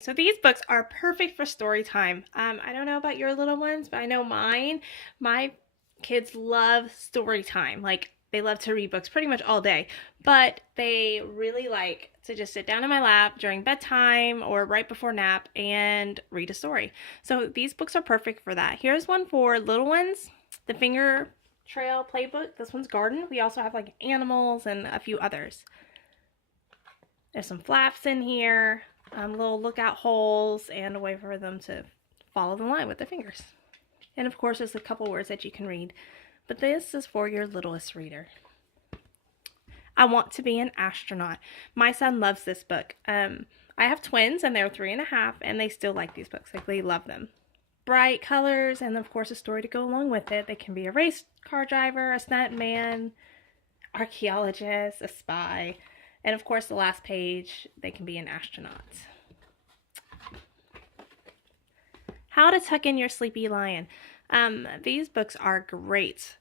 So these books are perfect for story time. I don't know about your little ones, but I know mine. My kids love story time. Like they love to read books pretty much all day, but they really like to just sit down in my lap during bedtime or right before nap and read a story. So these books are perfect for that. Here's one for little ones, the Finger Trail Playbook. This one's garden. We also have like animals and a few others. There's some flaps in here, little lookout holes, and a way for them to follow the line with their fingers. And of course, there's a couple words that you can read. But this is for your littlest reader. I Want to Be an Astronaut. My son loves this book. I have twins, and they're 3.5, and they still like these books. Like, they love them. Bright colors, and of course, a story to go along with it. They can be a race car driver, a stuntman, archaeologist, a spy. And of course, the last page, they can be an astronaut. How to Tuck in Your Sleepy Lion. These books are great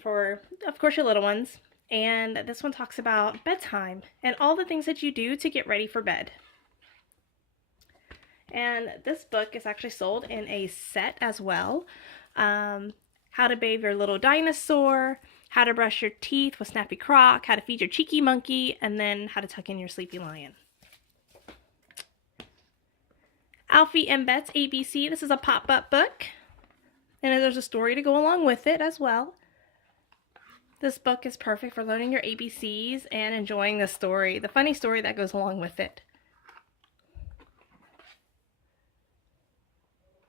for, of course, your little ones. And this one talks about bedtime and all the things that you do to get ready for bed. And this book is actually sold in a set as well. How to Bathe Your Little Dinosaur, How to Brush Your Teeth with Snappy Croc, How to Feed Your Cheeky Monkey, and then How to Tuck in Your Sleepy Lion. Alfie and Bet's ABC. This is a pop-up book, and there's a story to go along with it as well. This book is perfect for learning your ABCs and enjoying the story, the funny story that goes along with it.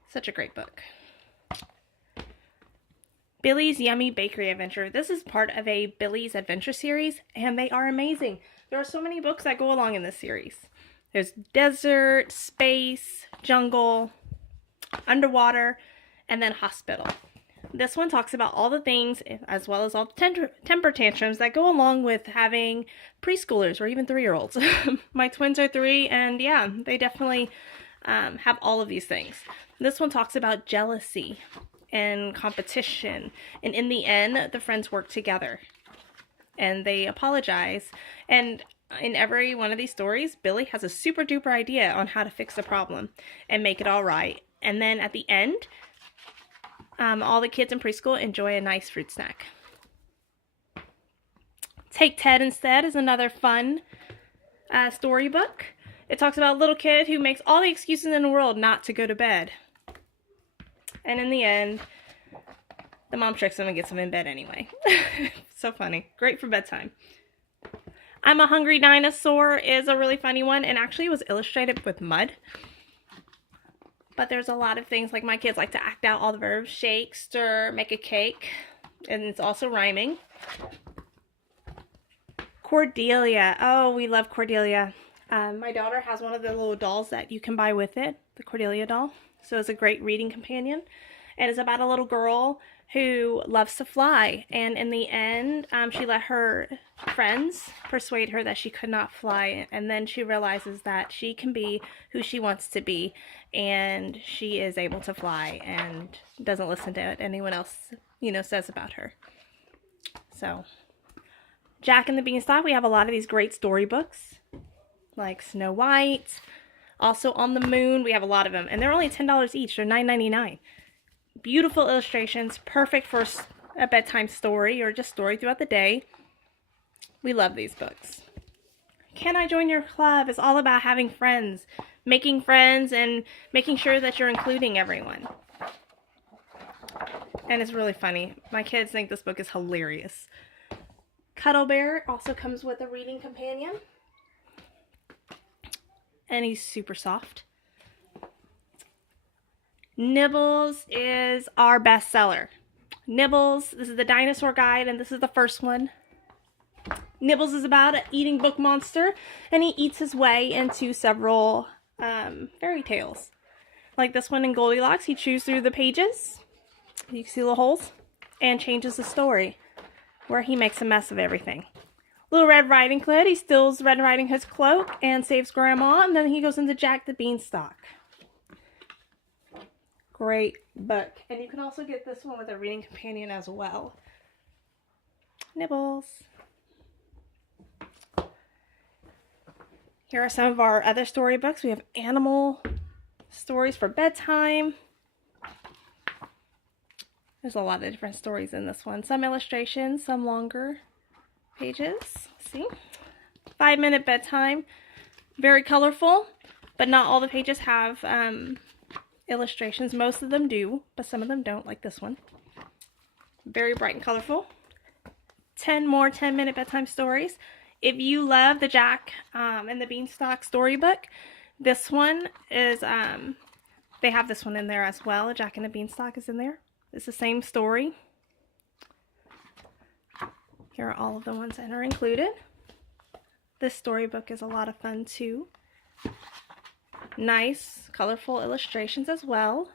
Such a great book. Billy's Yummy Bakery Adventure. This is part of a Billy's Adventure series, and they are amazing. There are so many books that go along in this series. There's desert, space, jungle, underwater, and then hospital. This one talks about all the things, as well as all the temper tantrums that go along with having preschoolers or even 3-year-olds. My twins are 3, and yeah, they definitely have all of these things. This one talks about jealousy and competition, and in the end, the friends work together, and they apologize, and in every one of these stories, Billy has a super duper idea on how to fix the problem and make it all right. And then at the end, all the kids in preschool enjoy a nice fruit snack. Take Ted Instead is another fun storybook. It talks about a little kid who makes all the excuses in the world not to go to bed. And in the end, the mom tricks him and gets him in bed anyway. So funny. Great for bedtime. I'm a Hungry Dinosaur is a really funny one, and actually it was illustrated with mud. But there's a lot of things, like my kids like to act out all the verbs: shake, stir, make a cake, and it's also rhyming. Cordelia. Oh, we love Cordelia. My daughter has one of the little dolls that you can buy with it, the Cordelia doll. So it's a great reading companion. And it's about a little girl who loves to fly. And in the end, she let her friends persuade her that she could not fly. And then she realizes that she can be who she wants to be. And she is able to fly and doesn't listen to what anyone else, says about her. So, Jack and the Beanstalk, we have a lot of these great storybooks, like Snow White. Also On the Moon, we have a lot of them. And they're only $10 each. They're $9.99. Beautiful illustrations, perfect for a bedtime story or just story throughout the day. We love these books. Can I Join Your Club is all about having friends, making friends, and making sure that you're including everyone. And it's really funny. My kids think this book is hilarious. Cuddle Bear also comes with a reading companion. And he's super soft. Nibbles is our bestseller. Nibbles, this is the dinosaur guide, and this is the first one. Nibbles is about an eating book monster, and he eats his way into several fairy tales. Like this one in Goldilocks, he chews through the pages, you can see the holes, and changes the story, where he makes a mess of everything. Little Red Riding Hood, he steals Red Riding Hood's cloak and saves Grandma, and then he goes into Jack the Beanstalk. Great book. And you can also get this one with a reading companion as well. Nibbles. Here are some of our other storybooks. We have animal stories for bedtime. There's a lot of different stories in this one. Some illustrations, some longer pages. See? 5-minute bedtime. Very colorful, but not all the pages have illustrations. Most of them do, but some of them don't, like this one. Very bright and colorful. 10 more 10-minute bedtime stories. If you love the Jack and the Beanstalk storybook, this one is, they have this one in there as well. Jack and the Beanstalk is in there. It's the same story. Here are all of the ones that are included. This storybook is a lot of fun too. Nice, colorful illustrations as well.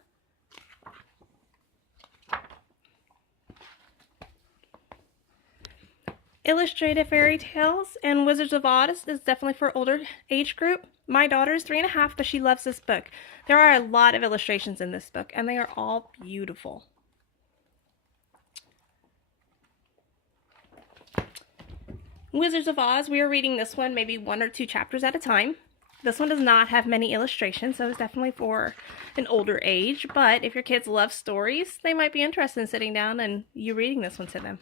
Illustrated fairy tales and Wizards of Oz is definitely for older age group. My daughter is 3.5, but she loves this book. There are a lot of illustrations in this book, and they are all beautiful. Wizards of Oz, we are reading this one maybe 1 or 2 chapters at a time. This one does not have many illustrations, so it's definitely for an older age, but if your kids love stories, they might be interested in sitting down and you reading this one to them.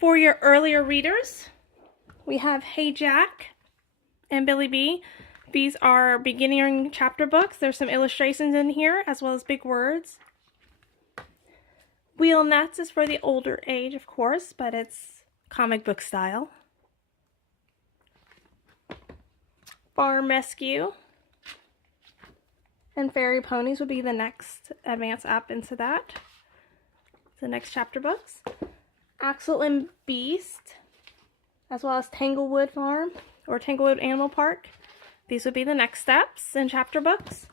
For your earlier readers, we have Hey Jack and Billy B. These are beginning chapter books. There's some illustrations in here as well as big words. Wheel Nuts is for the older age, of course, but it's comic book style. Farm Rescue and Fairy Ponies would be the next advance up into that. The next chapter books. Axel and Beast, as well as Tanglewood Farm or Tanglewood Animal Park. These would be the next steps in chapter books.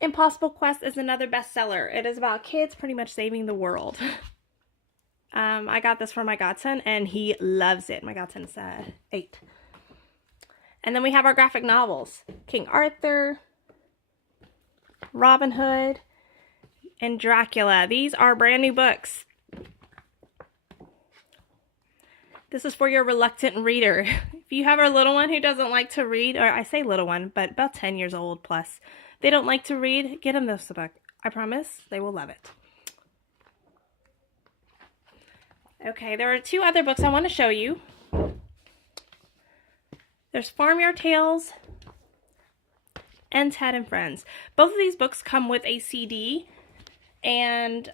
Impossible Quest is another bestseller. It is about kids pretty much saving the world. I got this for my godson and he loves it. My godson's 8. And then we have our graphic novels. King Arthur, Robin Hood, and Dracula. These are brand new books. This is for your reluctant reader. If you have a little one who doesn't like to read, or I say little one, but about 10 years old plus, they don't like to read, get them this book. I promise they will love it. Okay, there are 2 other books I want to show you. There's Farmyard Tales and Ted and Friends. Both of these books come with a CD, and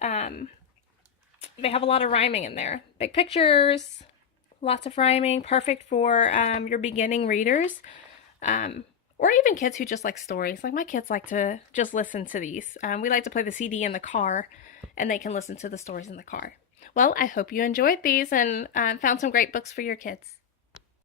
they have a lot of rhyming in there. Big pictures, lots of rhyming, perfect for your beginning readers, or even kids who just like stories. Like my kids like to just listen to these. We like to play the CD in the car, and they can listen to the stories in the car. Well, I hope you enjoyed these and found some great books for your kids.